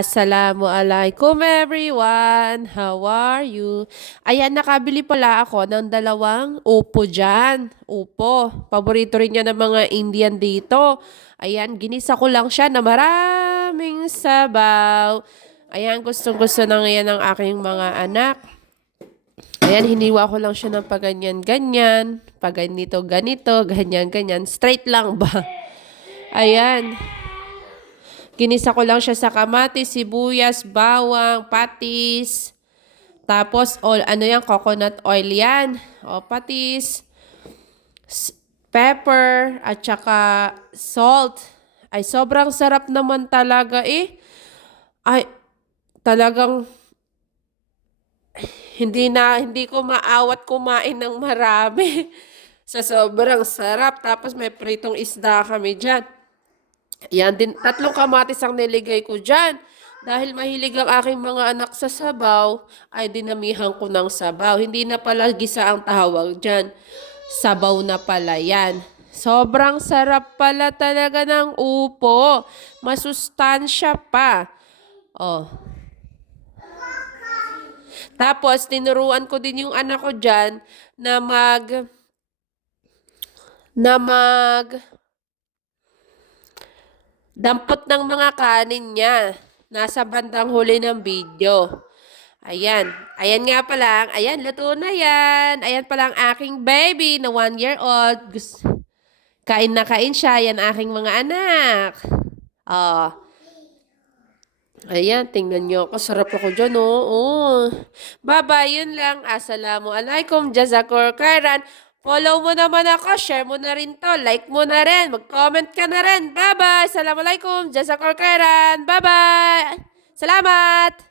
Assalamualaikum everyone! How are you? Ayan, nakabili pala ako ng dalawang upo dyan. Upo. Paborito rin niya ng mga Indian dito. Ayan, ginisa ko lang siya na maraming sabaw. Ayan, gustong gusto na ngayon ng aking mga anak. Ayan, hiniwa ko lang siya ng paganyan-ganyan. Paganito, ganito, ganyan-ganyan. Straight lang ba? Ayan. Ginisa ko lang siya sa kamatis, sibuyas, bawang, patis. Tapos, all, ano yan, coconut oil yan. O, patis, pepper, at saka salt. Ay, sobrang sarap naman talaga eh. Ay, talagang hindi na hindi ko maawat kumain ng marami. sa sobrang sarap. Tapos may pritong isda kami dyan. Yan din, tatlong kamatis ang niligay ko dyan. Dahil mahilig ang aking mga anak sa sabaw, ay dinamihan ko ng sabaw. Hindi na pala gisa ang tawag dyan. Sabaw na pala yan. Sobrang sarap pala talaga ng upo. Masustansya pa. Oh. Tapos, tinuruan ko din yung anak ko dyan na mag na mag dampot ng mga kanin niya. Nasa bandang huli ng video. Ayan. Ayan nga pala. Ayan, luto na yan. Ayan pala ang aking baby na one year old. Kain na kain siya. Yan aking mga anak. Oh. Ayan, tingnan nyo ako. Sarap ako dyan, oh. oh. Bye-bye, yun lang. Assalamualaikum, jazakur khairan. Follow mo naman ako, share mo na rin to, like mo na rin, mag-comment ka na rin. Bye-bye! Assalamualaikum, jazakur khairan. Bye-bye! Salamat!